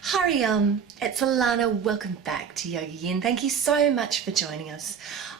Hari it's Allannah. Welcome back to YogaYin. Thank you so much for joining us.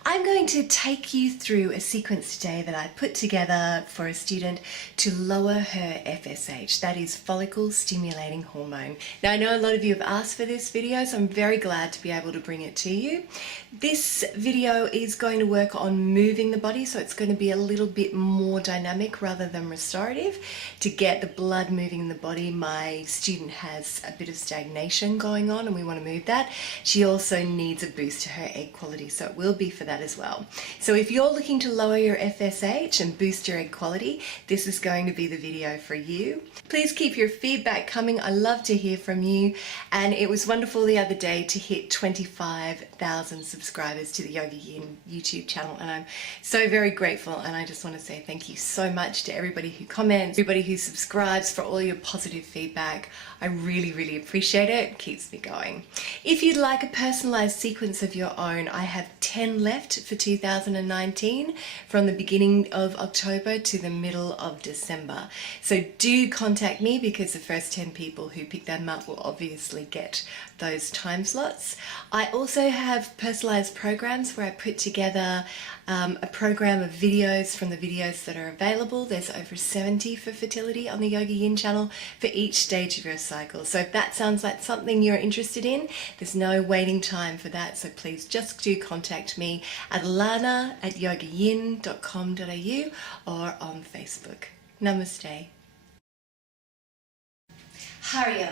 I'm going to take you through a sequence today that I put together for a student to lower her FSH, that is Follicle Stimulating Hormone. Now I know a lot of you have asked for this video, so I'm very glad to be able to bring it to you. This video is going to work on moving the body, so it's going to be a little bit more dynamic rather than restorative. To get the blood moving in the body, my student has a bit of stagnation going on and we want to move that. She also needs a boost to her egg quality, so it will be for that as well. So if you're looking to lower your FSH and boost your egg quality, this is going to be the video for you. Please keep your feedback coming. I love to hear from you, and it was wonderful the other day to hit 25,000 subscribers to the YogaYin YouTube channel, and I'm so very grateful, and I just want to say thank you so much to everybody who comments, everybody who subscribes, for all your positive feedback. I really appreciate it. It keeps me going. If you'd like a personalized sequence of your own, I have 10 left for 2019 from the beginning of October to the middle of December. So do contact me, because the first 10 people who pick them up will obviously get those time slots. I also have personalized programs where I put together a program of videos from the videos that are available. There's over 70 for fertility on the YogaYin channel for each stage of your cycle. So if that sounds like something you're interested in, there's no waiting time for that. So please just do contact me at allannah@yogayin.com.au or on Facebook. Namaste. Hari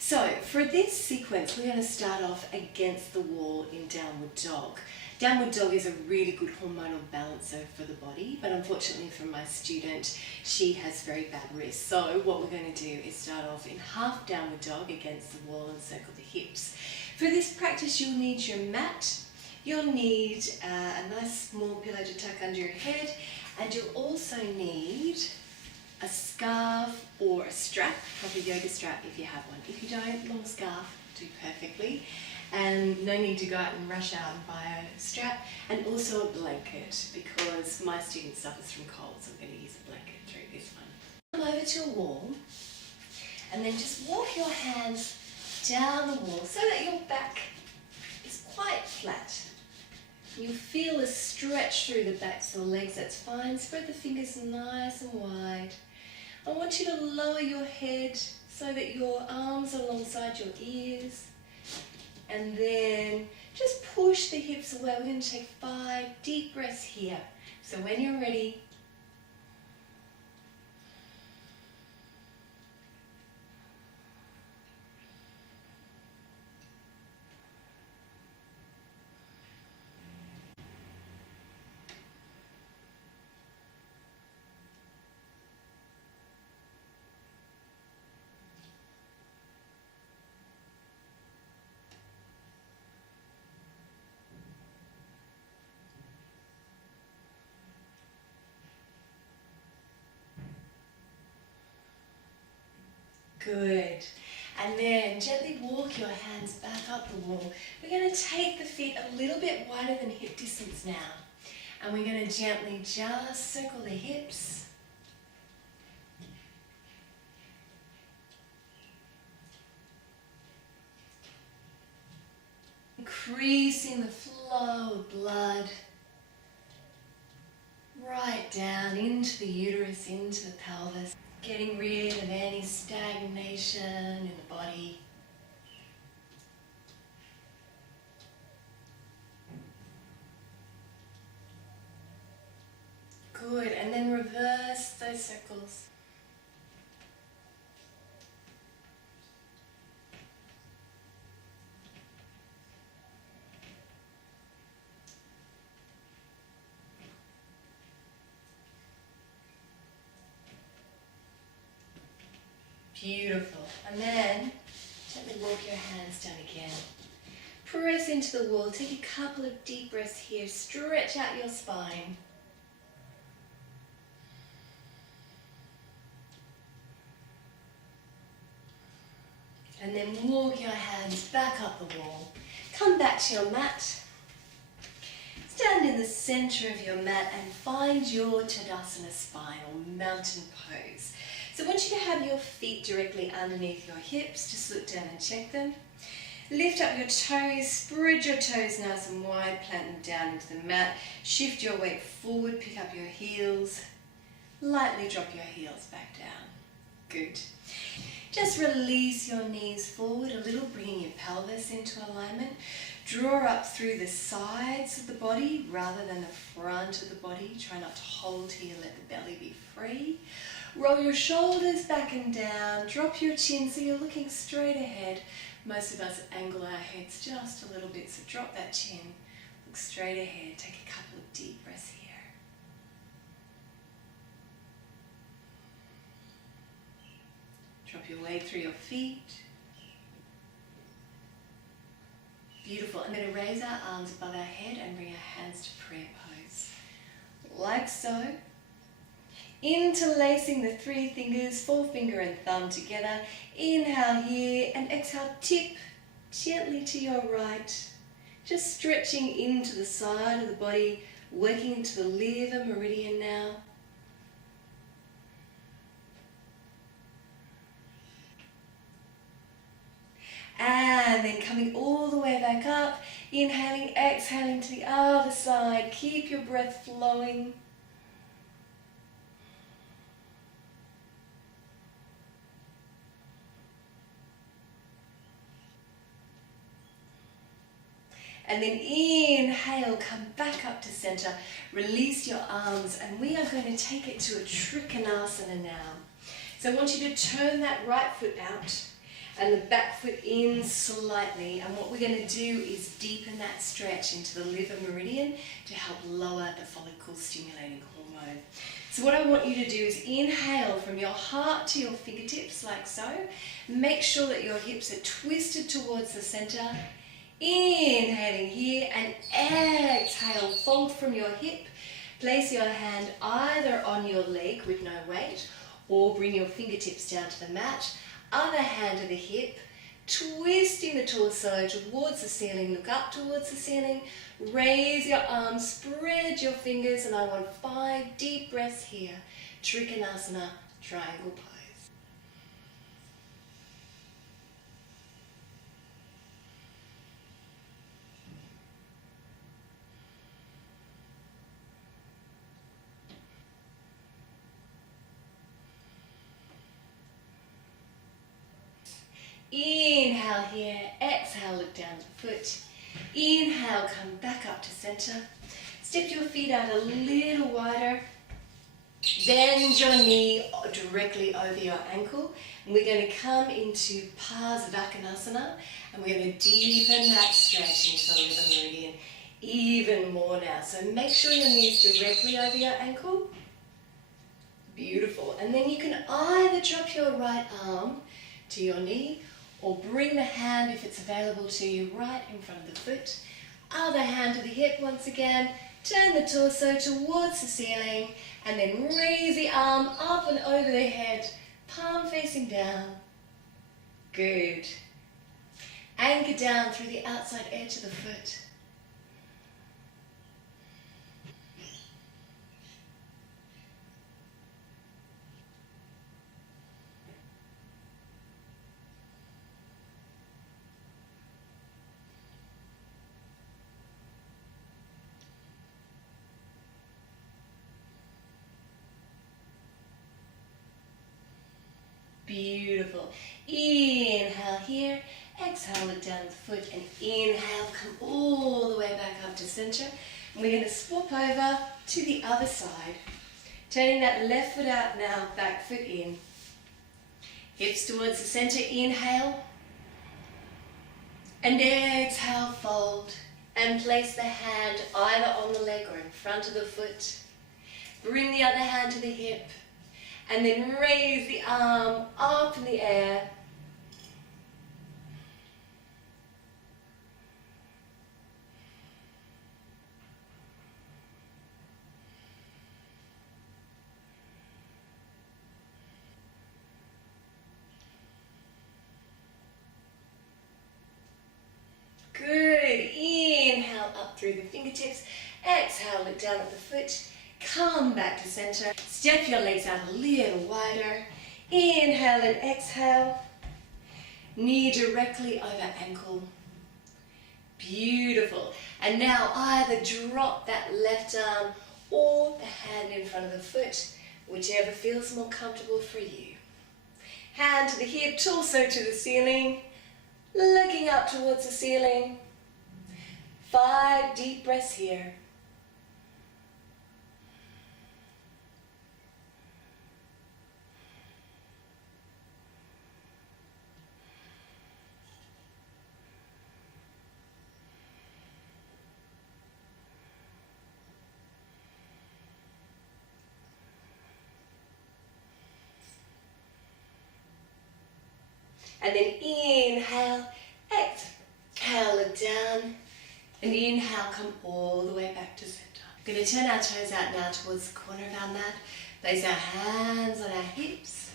So for this sequence, we're going to start off against the wall in downward dog. Downward dog is a really good hormonal balancer for the body, but unfortunately for my student, she has very bad wrists. So what we're going to do is start off in half downward dog against the wall and circle the hips. For this practice, you'll need your mat, you'll need a nice small pillow to tuck under your head, and you'll also need a scarf or a strap, probably yoga strap if you have one. If you don't, long scarf will do perfectly. And no need to go out and rush out and buy a strap, and also a blanket, because my student suffers from cold, so I'm going to use a blanket through this one. Come over to a wall and then just walk your hands down the wall so that your back is quite flat. You'll feel a stretch through the backs of the legs. That's fine. Spread the fingers nice and wide. I want you to lower your head so that your arms are alongside your ears. And then just push the hips away. We're going to take 5 deep breaths here. So when you're ready, good. And then gently walk your hands back up the wall. We're going to take the feet a little bit wider than hip distance now. And we're going to gently just circle the hips. Increasing the flow of blood right down into the uterus, into the pelvis. Getting rid of any stagnation in the body. Good, and then reverse those circles. Beautiful. And then gently walk your hands down again. Press into the wall. Take a couple of deep breaths here. Stretch out your spine. And then walk your hands back up the wall. Come back to your mat. Stand in the center of your mat and find your Tadasana spine, or mountain pose. So I want you to have your feet directly underneath your hips. Just look down and check them. Lift up your toes, spread your toes nice and wide, plant them down into the mat. Shift your weight forward, pick up your heels. Lightly drop your heels back down. Good. Just release your knees forward a little, bringing your pelvis into alignment. Draw up through the sides of the body rather than the front of the body. Try not to hold here, let the belly be free. Roll your shoulders back and down. Drop your chin so you're looking straight ahead. Most of us angle our heads just a little bit, so drop that chin. Look straight ahead. Take a couple of deep breaths here. Drop your weight through your feet. Beautiful. I'm going to raise our arms above our head and bring our hands to prayer pose. Like so. Interlacing the three fingers, forefinger and thumb together. Inhale here and exhale, tip gently to your right. Just stretching into the side of the body, working into the liver meridian now. And then coming all the way back up, inhaling, exhaling to the other side. Keep your breath flowing. And then inhale, come back up to center. Release your arms and we are going to take it to a Trikonasana now. So I want you to turn that right foot out and the back foot in slightly. And what we're going to do is deepen that stretch into the liver meridian to help lower the follicle stimulating hormone. So what I want you to do is inhale from your heart to your fingertips like so. Make sure that your hips are twisted towards the center. Inhaling here and exhale, fold from your hip. Place your hand either on your leg with no weight or bring your fingertips down to the mat. Other hand to the hip, twisting the torso towards the ceiling. Look up towards the ceiling. Raise your arms, spread your fingers, and I want 5 deep breaths here. Trikonasana, triangle pose. Inhale here, exhale, look down to the foot. Inhale, come back up to center. Step your feet out a little wider. Bend your knee directly over your ankle. And we're going to come into Parsvakonasana. And we're going to deepen that stretch into the liver meridian even more now. So make sure your knee's directly over your ankle. Beautiful. And then you can either drop your right arm to your knee or bring the hand, if it's available to you, right in front of the foot. Other hand to the hip once again. Turn the torso towards the ceiling and then raise the arm up and over the head, palm facing down. Good. Anchor down through the outside edge of the foot. Beautiful. Inhale here, exhale, look down the foot, and inhale, come all the way back up to center. And we're going to swap over to the other side. Turning that left foot out now, back foot in. Hips towards the center, inhale. And exhale, fold. And place the hand either on the leg or in front of the foot. Bring the other hand to the hip. And then raise the arm up in the air. Good. Inhale up through the fingertips. Exhale, look down at the foot. Come back to center. Step your legs out a little wider. Inhale and exhale. Knee directly over ankle. Beautiful. And now either drop that left arm or the hand in front of the foot, whichever feels more comfortable for you. Hand to the hip, torso to the ceiling, looking up towards the ceiling. 5 deep breaths here. And then inhale, exhale it down. And inhale, come all the way back to center. We're going to turn our toes out now towards the corner of our mat. Place our hands on our hips.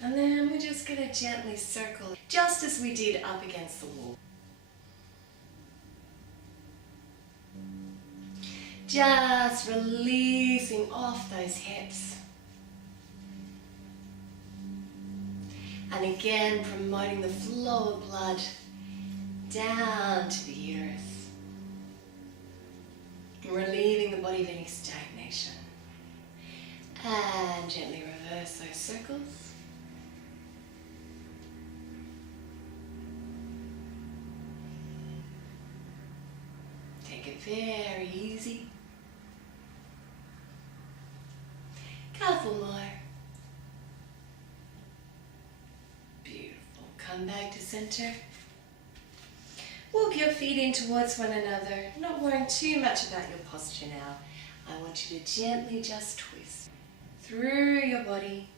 And then we're just going to gently circle, just as we did up against the wall. Just releasing off those hips. And again, promoting the flow of blood down to the uterus. Relieving the body of any stagnation. And gently reverse those circles. Take it very easy. Couple more. Come back to center. Walk your feet in towards one another. Not worrying too much about your posture now. I want you to gently just twist through your body.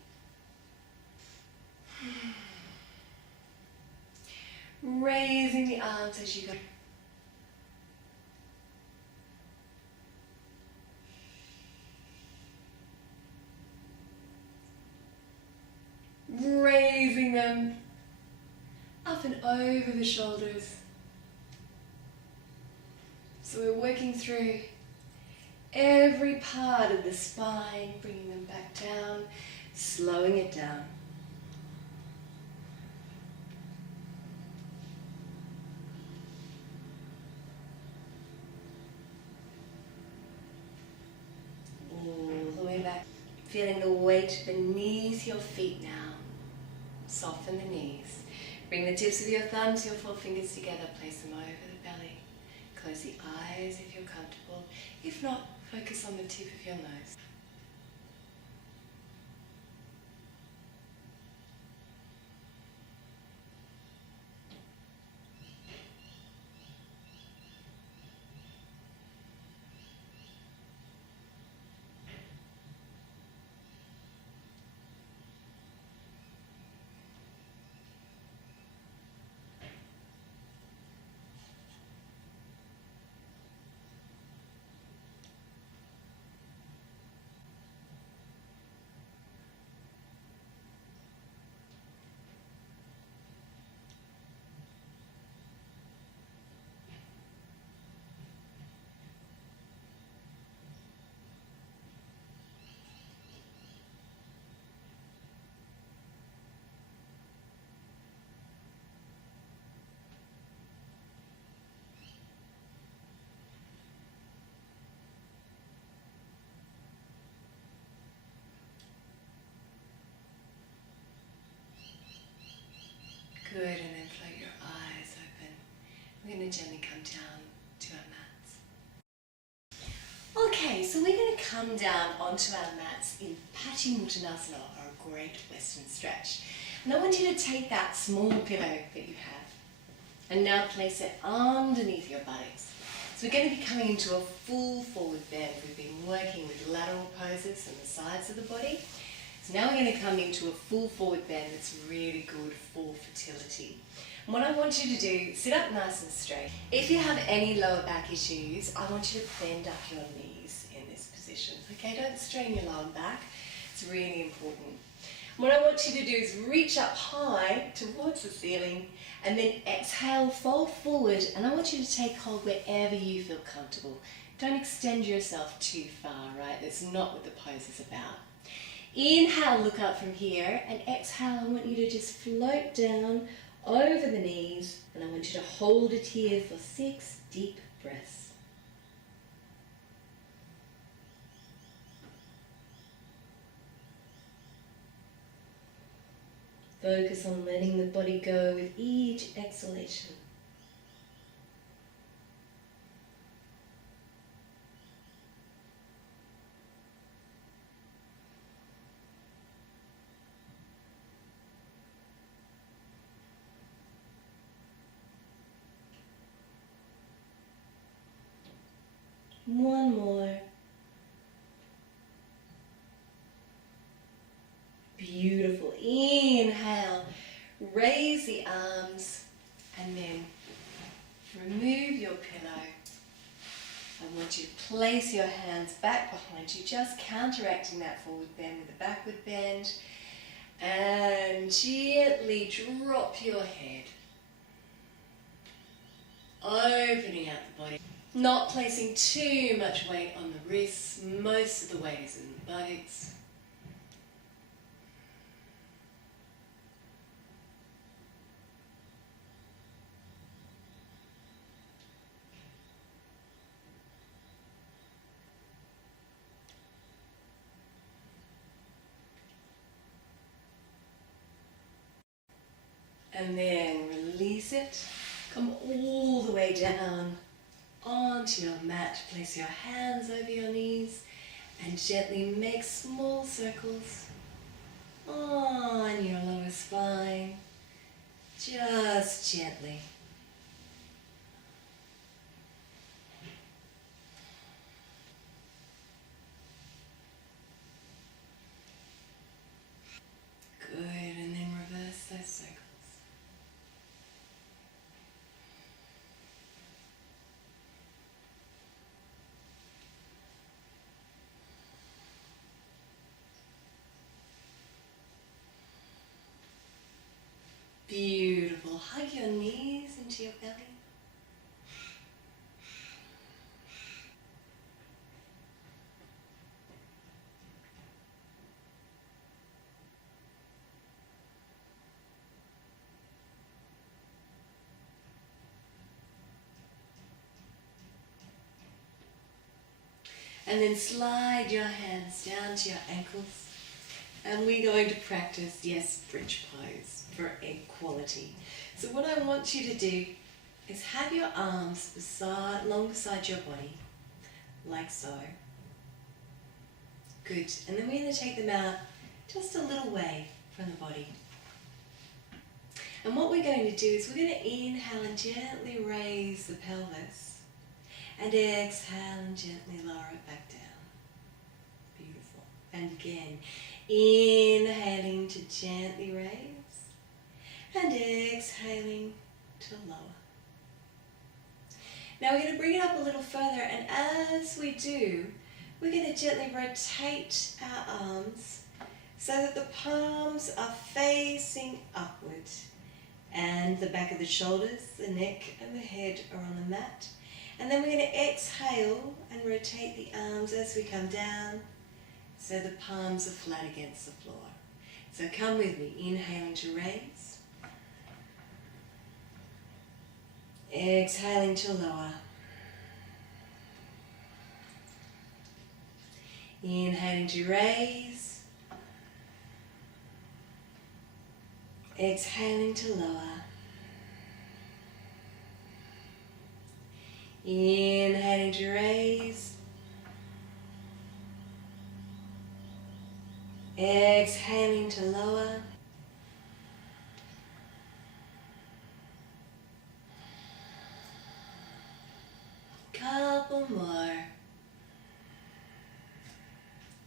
Raising the arms as you go. Raising them up and over the shoulders. So we're working through every part of the spine, bringing them back down, slowing it down. All the way back. Feeling the weight beneath your feet now. Soften the knees. Bring the tips of your thumbs, your 4 fingers together, place them over the belly. Close the eyes if you're comfortable. If not, focus on the tip of your nose. Good, and then float your eyes open. We're going to gently come down to our mats. Okay, so we're going to come down onto our mats in Paschimottanasana, or a great Western stretch. And I want you to take that small pillow that you have and now place it underneath your buttocks. So we're going to be coming into a full forward bend. We've been working with lateral poses on the sides of the body. So now we're going to come into a full forward bend that's really good for fertility. And what I want you to do, sit up nice and straight. If you have any lower back issues, I want you to bend up your knees in this position. Okay, don't strain your lower back. It's really important. What I want you to do is reach up high towards the ceiling and then exhale, fold forward, and I want you to take hold wherever you feel comfortable. Don't extend yourself too far, right? That's not what the pose is about. Inhale, look up from here, and exhale, I want you to just float down over the knees, and I want you to hold it here for 6 deep breaths. Focus on letting the body go with each exhalation. One more. Beautiful. Inhale. Raise the arms and then remove your pillow. I want you to place your hands back behind you, just counteracting that forward bend with a backward bend. And gently drop your head. Opening out the body. Not placing too much weight on the wrists. Most of the weight is in the buttocks. And then release it. Come all the way down onto your mat. Place your hands over your knees and gently make small circles on your lower spine. Just gently. Good, and then reverse those circles. Beautiful. Hug your knees into your belly. And then slide your hands down to your ankles. And we're going to practice, yes, bridge pose for equality. So what I want you to do is have your arms long beside your body, like so. Good. And then we're going to take them out just a little way from the body. And what we're going to do is we're going to inhale and gently raise the pelvis. And exhale and gently lower it back down. Beautiful. And again, inhaling to gently raise and exhaling to lower. Now we're going to bring it up a little further, and as we do, we're going to gently rotate our arms so that the palms are facing upward and the back of the shoulders, the neck and the head are on the mat. And then we're going to exhale and rotate the arms as we come down so the palms are flat against the floor. So come with me, inhaling to raise, exhaling to lower, inhaling to raise, exhaling to lower, inhaling to raise, exhaling to lower, couple more.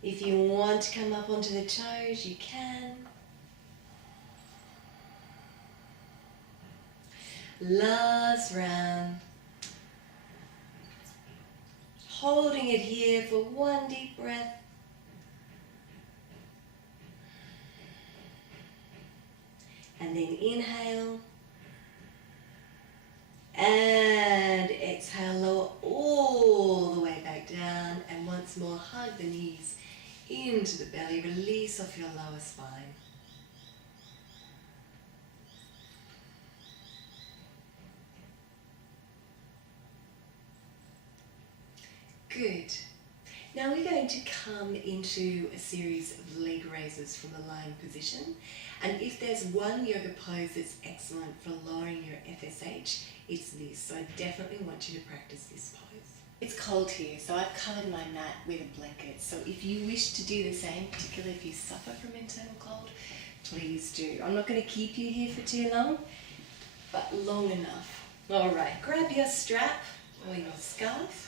If you want to come up onto the toes, you can. Last round. Holding it here for one deep breath. And then inhale. And exhale, lower all the way back down. And once more, hug the knees into the belly. Release off your lower spine. Good. Now we're going to come into a series of leg raises from the lying position. And if there's one yoga pose that's excellent for lowering your FSH, it's this. So I definitely want you to practice this pose. It's cold here, so I've covered my mat with a blanket. So if you wish to do the same, particularly if you suffer from internal cold, please do. I'm not going to keep you here for too long, but long enough. All right, grab your strap or your scarf.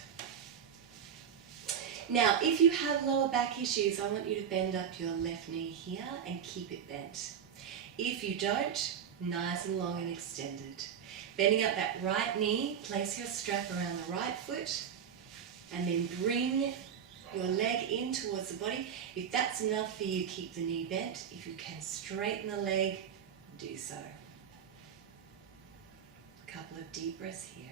Now, if you have lower back issues, I want you to bend up your left knee here and keep it bent. If you don't, nice and long and extended. Bending up that right knee, place your strap around the right foot, and then bring your leg in towards the body. If that's enough for you, keep the knee bent. If you can straighten the leg, do so. A couple of deep breaths here.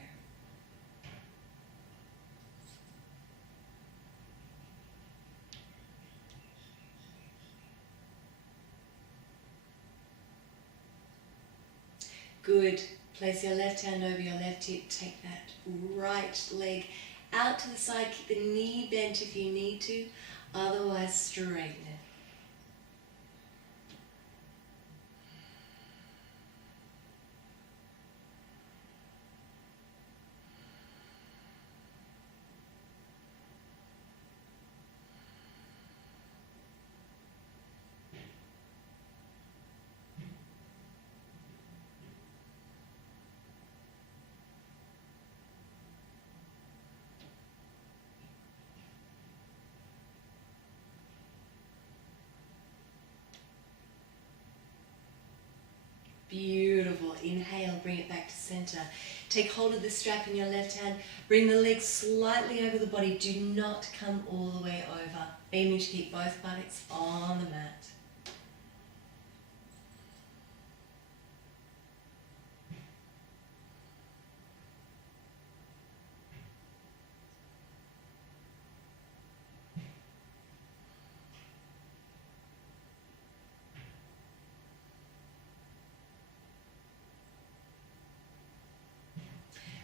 Good. Place your left hand over your left hip. Take that right leg out to the side. Keep the knee bent if you need to. Otherwise, straighten it. Beautiful. Inhale, bring it back to center. Take hold of the strap in your left hand. Bring the legs slightly over the body. Do not come all the way over. Aiming to keep both buttocks on the mat.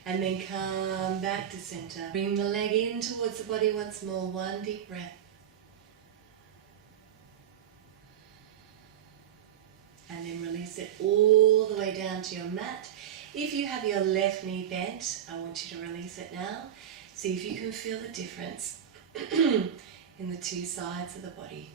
And then come back to center. Bring the leg in towards the body once more. One deep breath. And then release it all the way down to your mat. If you have your left knee bent, I want you to release it now. See if you can feel the difference in the two sides of the body.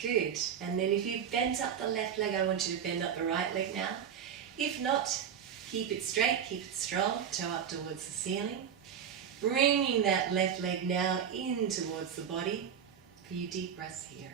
Good. And then if you've bent up the left leg, I want you to bend up the right leg now. If not, keep it straight, keep it strong, toe up towards the ceiling. Bringing that left leg now in towards the body. A few deep breaths here.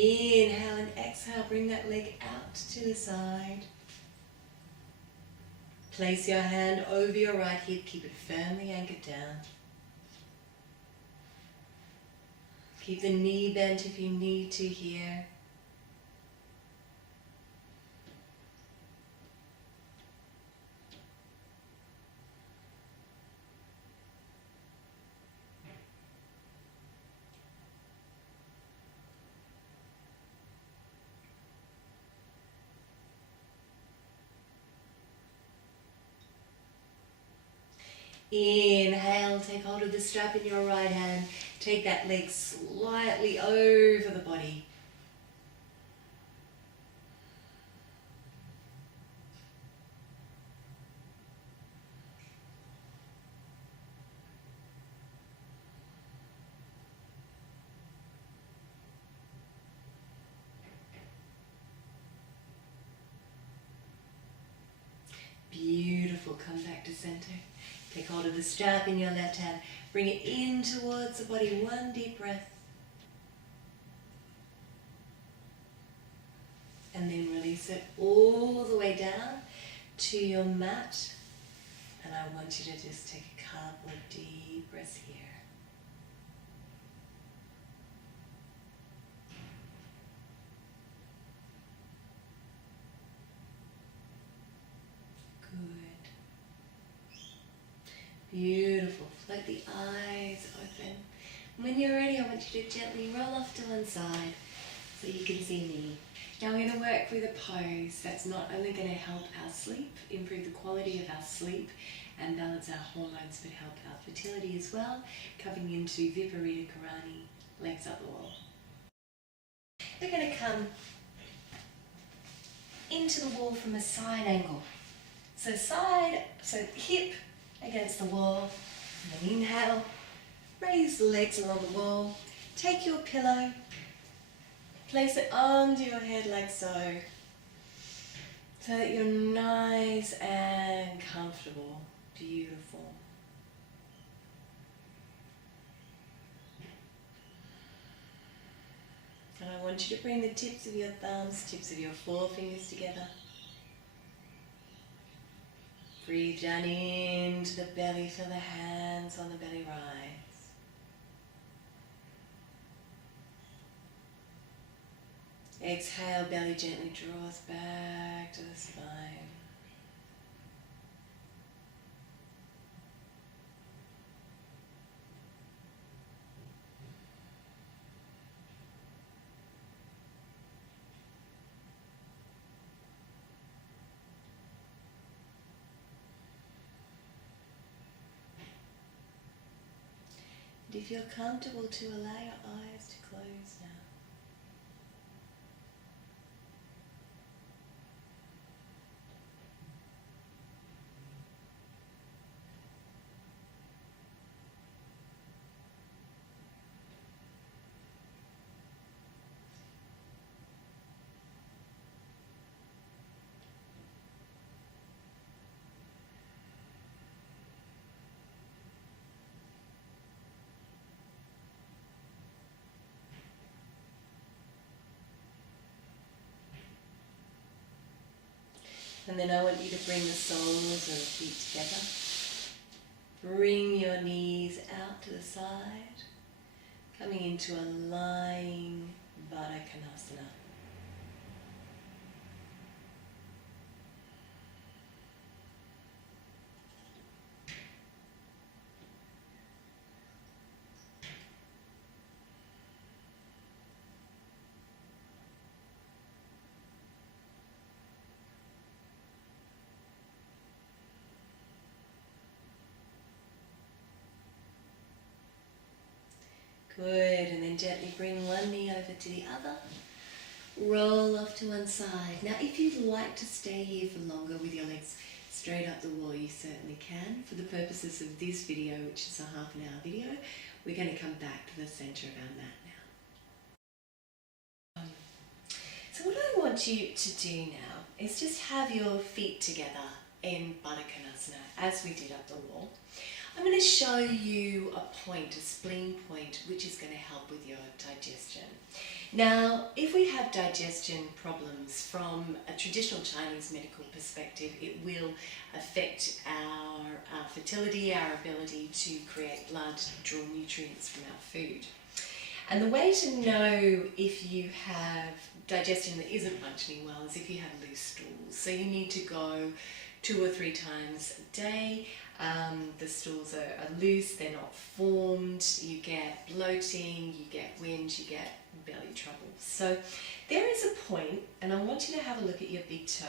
Inhale and exhale, bring that leg out to the side. Place your hand over your right hip, keep it firmly anchored down. Keep the knee bent if you need to here. Inhale, take hold of the strap in your right hand. Take that leg slightly over the body. Beautiful, come back to center. Take hold of the strap in your left hand. Bring it in towards the body. One deep breath. release it all the way down to your mat. And I want you to just take a couple of deep breaths here. Good. Beautiful. Let the eyes open. When you're ready, I want you to gently roll off to one side so you can see me. Now we're going to work with a pose that's not only going to help our sleep, improve the quality of our sleep and balance our hormones, but help our fertility as well, coming into Viparita Karani, legs up the wall. We're going to come into the wall from a side angle. So hip against the wall, and then inhale, raise the legs along the wall, take your pillow, place it onto your head like so that you're nice and comfortable. Beautiful. And I want you to bring the tips of your thumbs, tips of your forefingers together. Breathe down into the belly, feel the hands on the belly rise. Exhale, belly gently draws back to the spine. And if you're comfortable, to allow your eyes to close now. And then I want you to bring the soles of the feet together. Bring your knees out to the side, coming into a lying Baddha Konasana. Good, and then gently bring one knee over to the other. Roll off to one side. Now if you'd like to stay here for longer with your legs straight up the wall, you certainly can. For the purposes of this video, which is a half an hour video, we're going to come back to the centre of our mat now. So what I want you to do now is just have your feet together in Baddha Konasana as we did up the wall. I'm going to show you a point, a spleen point, which is going to help with your digestion. Now, if we have digestion problems from a traditional Chinese medical perspective, it will affect our fertility, our ability to create blood, draw nutrients from our food. And the way to know if you have digestion that isn't functioning well is if you have loose stools. So you need to go 2 or 3 times a day. The stools are loose, they're not formed, you get bloating, you get wind, you get belly trouble. So there is a point, and I want you to have a look at your big toe.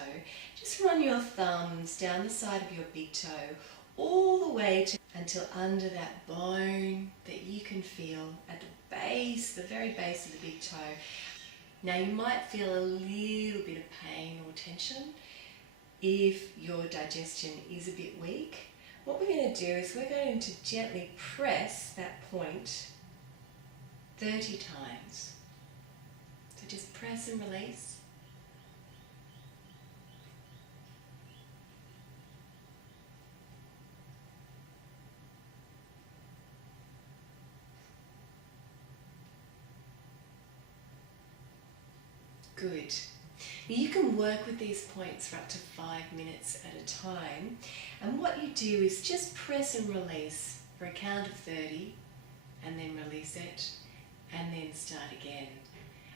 Just run your thumbs down the side of your big toe all the way until under that bone that you can feel at the base, the very base of the big toe. Now you might feel a little bit of pain or tension if your digestion is a bit weak. What we're going to do is we're going to gently press that point 30 times. So just press and release. Good. You can work with these points for up to 5 minutes at a time, and what you do is just press and release for a count of 30, and then release it, and then start again.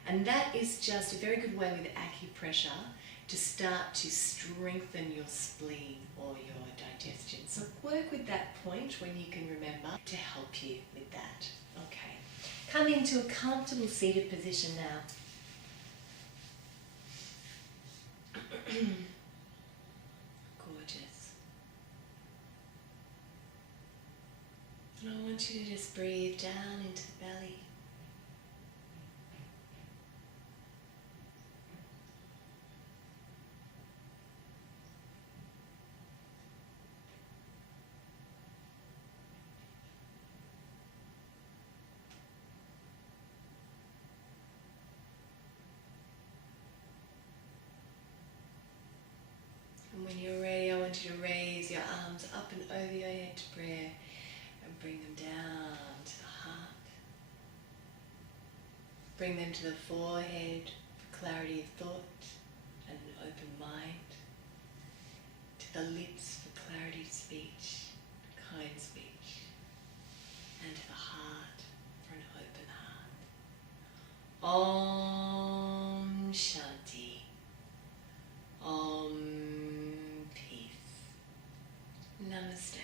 And that is just a very good way with acupressure to start to strengthen your spleen or your digestion. So work with that point when you can remember to help you with that. Okay, come into a comfortable seated position now. Gorgeous. And I want you to just breathe down into the belly. And when you're ready, I want you to raise your arms up and over your head to prayer and bring them down to the heart. Bring them to the forehead for clarity of thought and an open mind. To the lips for clarity of speech, kind speech. And to the heart for an open heart. Om Shanti. Om Peace. Namaste.